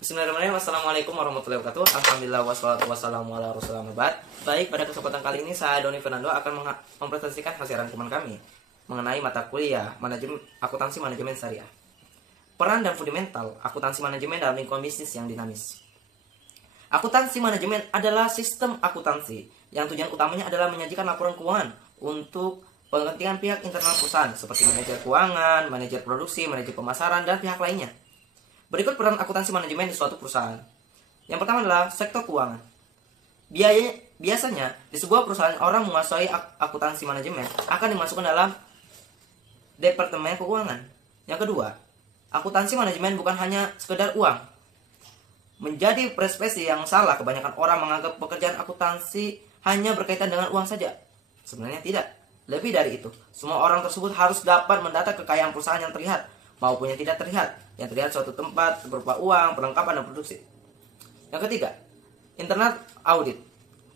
Bismillahirrahmanirrahim. Assalamualaikum warahmatullahi wabarakatuh. Alhamdulillah wassalatu wassalamu ala rasulillah. Baik, pada kesempatan kali ini saya Doni Fernando akan mempresentasikan hasil rangkuman kami mengenai mata kuliah manajemen akuntansi manajemen syariah. Peran dan fundamental akuntansi manajemen dalam lingkungan bisnis yang dinamis. Akuntansi manajemen adalah sistem akuntansi yang tujuan utamanya adalah menyajikan laporan keuangan untuk kepentingan pihak internal perusahaan seperti manajer keuangan, manajer produksi, manajer pemasaran, dan pihak lainnya. Berikut peran akuntansi manajemen di suatu perusahaan. Yang pertama adalah sektor keuangan. Biasanya di sebuah perusahaan orang menguasai akuntansi manajemen akan dimasukkan dalam departemen keuangan. Yang kedua, akuntansi manajemen bukan hanya sekedar uang. Menjadi persepsi yang salah, kebanyakan orang menganggap pekerjaan akuntansi hanya berkaitan dengan uang saja. Sebenarnya tidak. Lebih dari itu, semua orang tersebut harus dapat mendata kekayaan perusahaan yang terlihat maupun yang tidak terlihat. Yang terlihat suatu tempat berupa uang, perlengkapan, dan produksi. Yang ketiga, internal audit.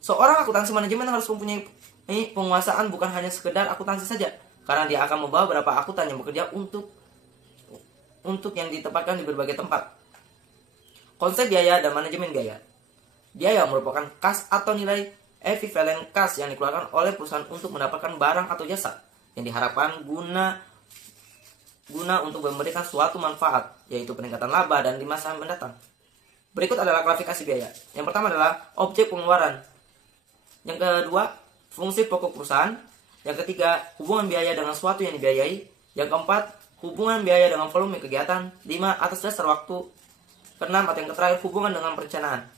Seorang akuntansi manajemen harus mempunyai penguasaan bukan hanya sekedar akuntansi saja, karena dia akan membawa beberapa akuntan yang bekerja untuk yang ditempatkan di berbagai tempat. Konsep biaya dan manajemen biaya. Biaya merupakan kas atau nilai ekivalen kas yang dikeluarkan oleh perusahaan untuk mendapatkan barang atau jasa yang diharapkan guna untuk memberikan suatu manfaat, yaitu peningkatan laba dan di masa mendatang. Berikut adalah klasifikasi biaya. Yang pertama adalah objek pengeluaran. Yang kedua, fungsi pokok perusahaan. Yang ketiga, hubungan biaya dengan suatu yang dibiayai. Yang keempat, hubungan biaya dengan volume kegiatan. 5, atas dasar waktu. Keenam, atau yang terakhir, hubungan dengan perencanaan.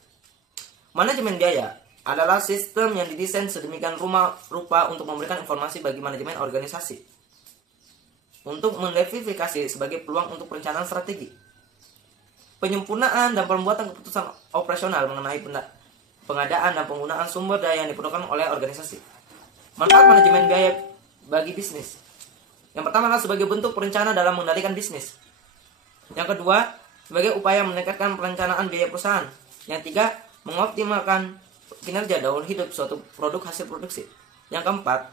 Manajemen biaya adalah sistem yang didesain sedemikian rupa untuk memberikan informasi bagi manajemen organisasi untuk mendefinifikasi sebagai peluang untuk perencanaan strategi, penyempurnaan dan pembuatan keputusan operasional mengenai pengadaan dan penggunaan sumber daya yang diperlukan oleh organisasi. Manfaat manajemen biaya bagi bisnis. Yang pertama adalah sebagai bentuk perencanaan dalam mengendalikan bisnis. Yang kedua, sebagai upaya meningkatkan perencanaan biaya perusahaan. Yang tiga, mengoptimalkan kinerja daur hidup suatu produk hasil produksi. Yang keempat,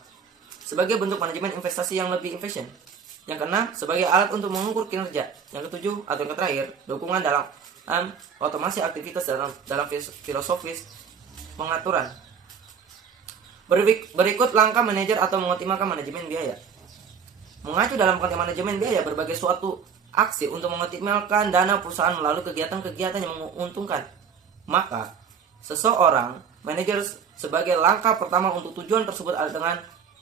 sebagai bentuk manajemen investasi yang lebih efisien. Yang keenam, sebagai alat untuk mengukur kinerja. Yang ketujuh, atau yang terakhir, dukungan dalam otomasi aktivitas dalam filosofis pengaturan. Berikut langkah manajer atau mengoptimalkan manajemen biaya. Mengacu dalam konteks manajemen biaya berbagai suatu aksi untuk mengoptimalkan dana perusahaan melalui kegiatan-kegiatan yang menguntungkan. Maka, seseorang manajer sebagai langkah pertama untuk tujuan tersebut adalah dengan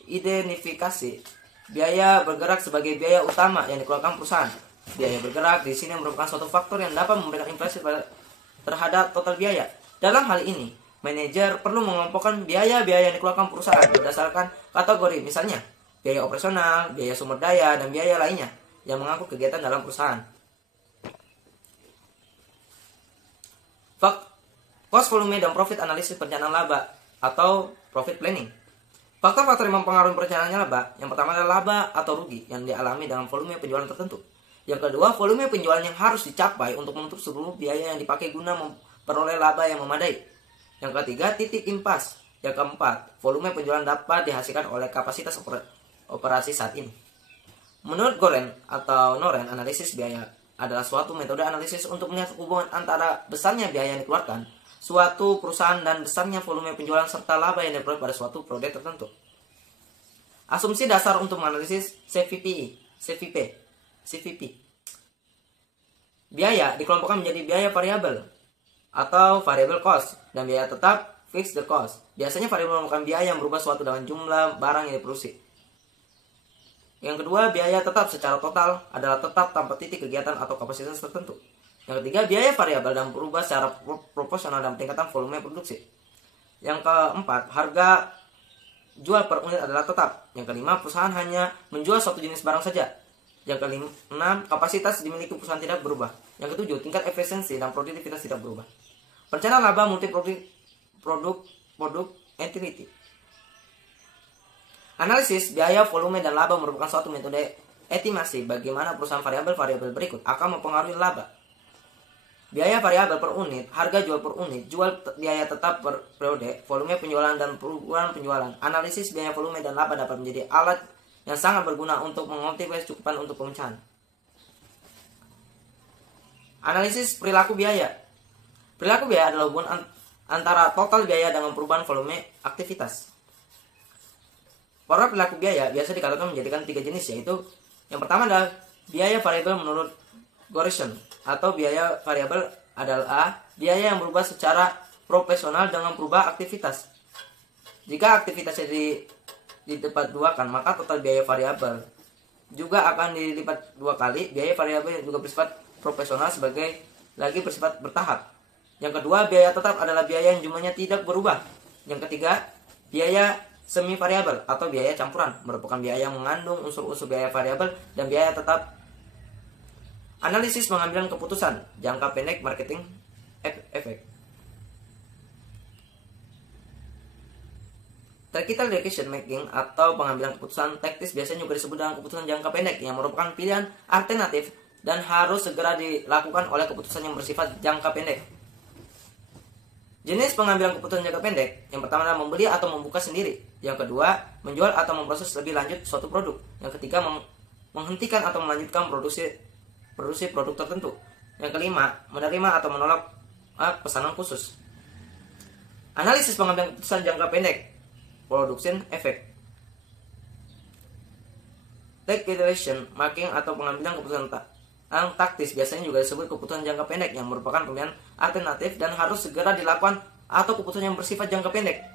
identifikasi biaya bergerak sebagai biaya utama yang dikeluarkan perusahaan. Biaya bergerak di sini merupakan suatu faktor yang dapat memberikan inflasi terhadap total biaya. Dalam hal ini, manajer perlu mengelompokkan biaya-biaya yang dikeluarkan perusahaan berdasarkan kategori, misalnya biaya operasional, biaya sumber daya, dan biaya lainnya yang mengangkut kegiatan dalam perusahaan. Cost volume dan profit analisis perencanaan laba atau profit planning. Faktor-faktor yang mempengaruhi perencanaannya laba. Yang pertama adalah laba atau rugi yang dialami dengan volume penjualan tertentu. Yang kedua, volume penjualan yang harus dicapai untuk menutup seluruh biaya yang dipakai guna memperoleh laba yang memadai. Yang ketiga, titik impas. Yang keempat, volume penjualan dapat dihasilkan oleh kapasitas operasi saat ini. Menurut Goren atau Noren, analisis biaya adalah suatu metode analisis untuk melihat hubungan antara besarnya biaya yang dikeluarkan suatu perusahaan dan besarnya volume penjualan serta laba yang diperoleh pada suatu produk tertentu. Asumsi dasar untuk menganalisis CVP. Biaya dikelompokkan menjadi biaya variabel atau variable cost dan biaya tetap fixed cost. Biasanya variabel merupakan biaya yang berubah suatu dengan jumlah barang yang diproduksi. Yang kedua, biaya tetap secara total adalah tetap tanpa titik kegiatan atau kapasitas tertentu. Yang ketiga, biaya variabel dan berubah secara proporsional dan peningkatan volume produksi. Yang keempat, harga jual per unit adalah tetap. Yang kelima, perusahaan hanya menjual suatu jenis barang saja. Yang keenam, kapasitas dimiliki perusahaan tidak berubah. Yang ketujuh, tingkat efisiensi dan produktivitas tidak berubah. Perencanaan laba multi produk entity. Analisis biaya, volume, dan laba merupakan suatu metode estimasi bagaimana perusahaan variabel-variabel berikut akan mempengaruhi laba. Biaya variabel per unit, harga jual per unit, biaya tetap per periode, volume penjualan dan perubahan penjualan. Analisis biaya volume dan laba dapat menjadi alat yang sangat berguna untuk mengoptimalkan cukupan untuk pemecahan. Analisis perilaku biaya. Perilaku biaya adalah hubungan antara total biaya dengan perubahan volume aktivitas. Para perilaku biaya biasa dikatakan menjadikan 3 jenis, yaitu yang pertama adalah biaya variabel menurut Gaussian, atau biaya variabel adalah biaya yang berubah secara proporsional dengan perubahan aktivitas. Jika aktivitasnya dilipat 2 kan, maka total biaya variabel juga akan dilipat 2 kali. Biaya variabel yang juga bersifat proporsional sebagai lagi bersifat bertahap. Yang kedua, biaya tetap adalah biaya yang jumlahnya tidak berubah. Yang ketiga, biaya semi variabel atau biaya campuran, merupakan biaya yang mengandung unsur-unsur biaya variabel dan biaya tetap. Analisis pengambilan keputusan jangka pendek marketing efek. Tactical decision making atau pengambilan keputusan taktis biasanya juga disebut dengan keputusan jangka pendek, yang merupakan pilihan alternatif dan harus segera dilakukan oleh keputusan yang bersifat jangka pendek. Jenis pengambilan keputusan jangka pendek, yang pertama adalah membeli atau membuka sendiri. Yang kedua, menjual atau memproses lebih lanjut suatu produk. Yang ketiga, menghentikan atau melanjutkan produksi produk tertentu. Yang kelima, menerima atau menolak pesanan khusus. Analisis pengambilan keputusan jangka pendek, production effect. Tactical decision making atau pengambilan keputusan taktis biasanya juga disebut keputusan jangka pendek, yang merupakan pilihan alternatif dan harus segera dilakukan atau keputusan yang bersifat jangka pendek.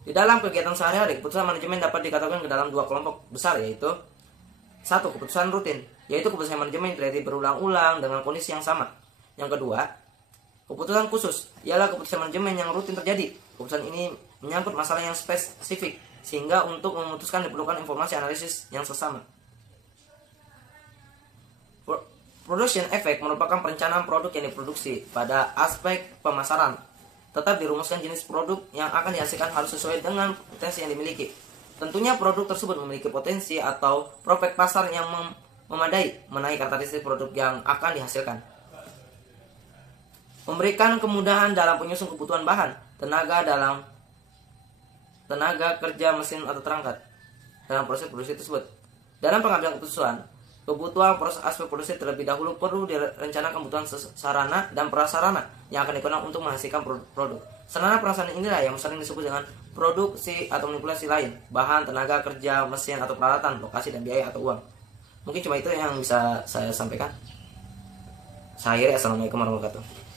Di dalam kegiatan sehari-hari, keputusan manajemen dapat dikatakan ke dalam 2 kelompok besar, yaitu 1. Keputusan rutin, yaitu keputusan manajemen terjadi berulang-ulang dengan kondisi yang sama. Yang kedua, keputusan khusus, ialah keputusan manajemen yang rutin terjadi. Keputusan ini menyangkut masalah yang spesifik, sehingga untuk memutuskan diperlukan informasi analisis yang sesama. Production effect merupakan perencanaan produk yang diproduksi. Pada aspek pemasaran, tetap dirumuskan jenis produk yang akan dihasilkan harus sesuai dengan potensi yang dimiliki. Tentunya produk tersebut memiliki potensi atau prospek pasar yang memadai mengenai karakteristik produk yang akan dihasilkan. Memberikan kemudahan dalam penyusun kebutuhan bahan, tenaga kerja, mesin atau perangkat dalam proses produksi tersebut. Dalam pengambilan keputusan, kebutuhan proses aspek produksi terlebih dahulu perlu direncanakan kebutuhan sarana dan prasarana yang akan digunakan untuk menghasilkan produk. Sarana prasarana inilah yang sering disebut dengan produksi atau manipulasi lain, bahan, tenaga kerja, mesin atau peralatan, lokasi dan biaya atau uang. Mungkin cuma itu yang bisa saya sampaikan. Saya akhiri, assalamualaikum warahmatullahi wabarakatuh.